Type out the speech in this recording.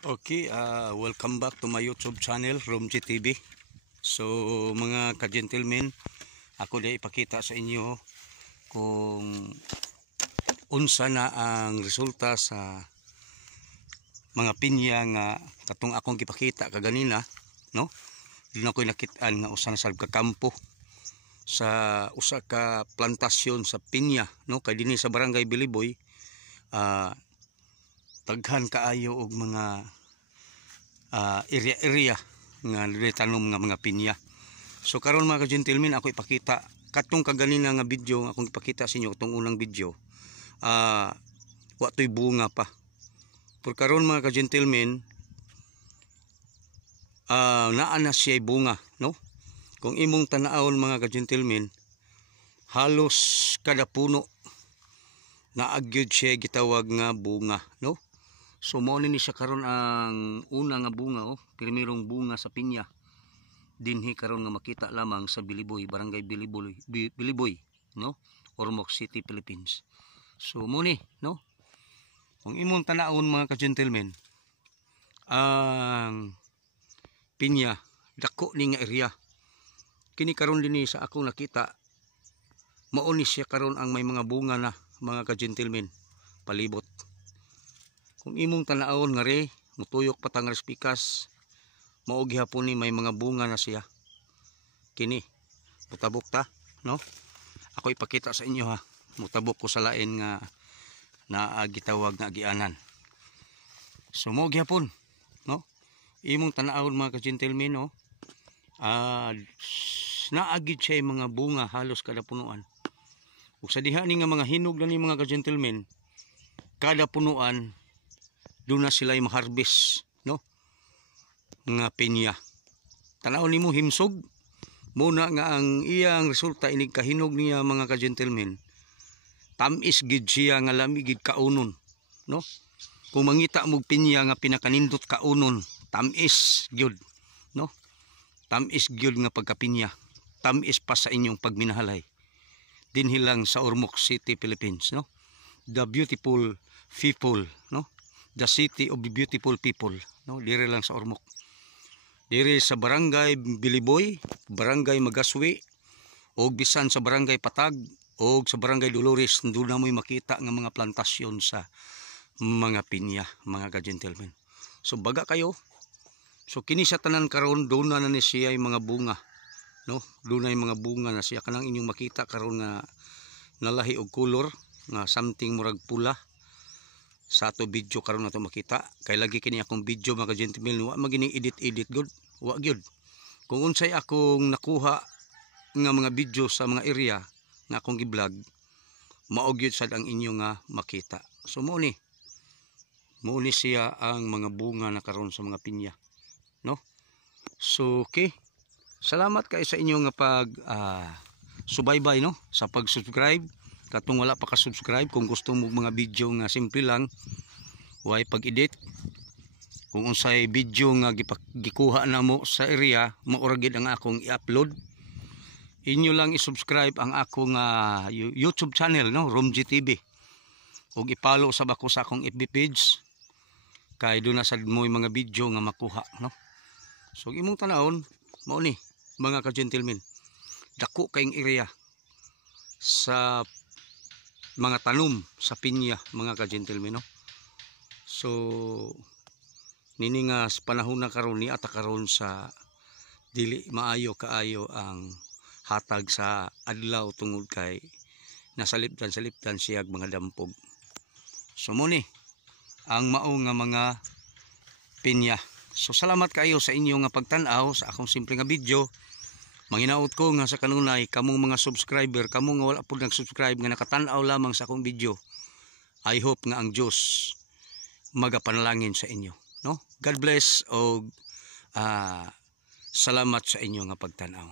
Okay, welcome back to my YouTube channel, Romji TV. So mga ka-gentlemen, ako na ipakita sa inyo kung unsa na ang resulta sa mga pinya nga katong akong gipakita kaganina, no? Dili na ko nakitaan nga usa na sa kampo sa usa ka plantasyon sa pinya, no? Kay dinhi sa barangay Biliboy, daghan kaayo og mga area nga tanom nga mga pinya. So karon mga ka-gentlemen, ako ipakita katong kaganina nga video nga akong ipakita sa inyo, itong unang video, wa toy bunga pa. Pero karon mga ka-gentlemen, naa na siya bunga, no? Kung imong tan-awon mga ka-gentlemen, halos kada puno naagyod siya gitawag nga bunga, no? So mao ni siya karon ang una nga bunga, primerong bunga sa pinya dinhi karon nga makita lamang sa Biliboy, barangay Biliboy, no? Ormoc City, Philippines. So mo ni, no? Kung imong tan-awon mga ka-gentlemen, ang pinya dako ni nga area. Kini karon dinhi sa akong nakita, mao ni siya karon ang may mga bunga na mga ka-gentlemen palibot. Kung imong tan-awon nga re, mutuyok patang respikas, mao gihapon ni may mga bunga na siya. Kini, mutabok ta, no? Ako ipakita sa inyo ha. Mutabok ko sa lain nga gitawag nga agianan. So mao gihapon, no? Imong tan-awon mga ka-gentlemen, no? Naagid siya mga bunga halos kada punuan. Ug sa diha ni nga mga hinog na ni mga ka-gentlemen, kada punuan doon na sila ma-harvest, no? Nga pinya. Tanaw nimo himsog muna nga ang iyang resulta inig kahinog niya mga ka-gentlemen. Tamis gid siya nga lami gid kaunon, no? Kung mangita mo pinya nga pinakanindot kaunon, tamis gyud, no? Tamis gyud nga pagkapinya. Tamis pa sa inyong pagminahalay. Dinhi lang sa Ormoc City, Philippines, no? The beautiful people, no? The city of the beautiful people, no? Dire lang sa Ormoc. Dire sa barangay Biliboy, barangay Magaswi, og bisan sa barangay Patag, og sa barangay Dolores, doon na mo'y makita nga mga plantasyon sa mga pinya, mga ka-gentlemen. So baga kayo, so kini sa tanan karon doon na ni siya yung mga bunga, no? Doon na yung mga bunga na siya kanang inyong makita karon nga nalahi og color nga something murag pula. Sa ato video karon nato makita, kay lagi kini akong video mga ka-gentlemen, wa magini edit good, wa gyud. Kung unsay akong nakuha nga mga video sa mga area nga akong gi-vlog, mao gyud sad ang inyo nga makita. So mo ni siya ang mga bunga na karon sa mga pinya, no? So okay, salamat kay sa inyo nga pag subaybay, no? Sa pag-subscribe. Katong wala pa ka-subscribe, kung gusto mo mga video nga simple lang, way pag-edit, kung unsay video nga gikuha na mo sa area, mauragid ang akong i-upload, inyo lang i-subscribe ang akong YouTube channel, no? Romji TV. Ug i-follow sa bako sa akong FB page, kay doon na sad mo yung mga video nga makuha, no? So imong tanawon, mao ni mga ka-gentlemen, dako kayong area sa mga tanom sa pinya mga ka-gentlemen, no? So nini nga sa panahon na karon ni ata karon sa dili maayo kaayo ang hatag sa adlaw tungod kay nasaliptan siya mga dampog. So mo ni ang mao nga mga pinya. So salamat kayo sa inyo nga pagtan-aw sa akong simple nga video. Manginaot ko nga sa kanunay kamong mga subscriber, kamong nga wala po nag-subscribe nga nakatan-aw lamang sa akong video. I hope nga ang Diyos magapanalangin sa inyo, no? God bless o salamat sa inyo nga pagtan-aw.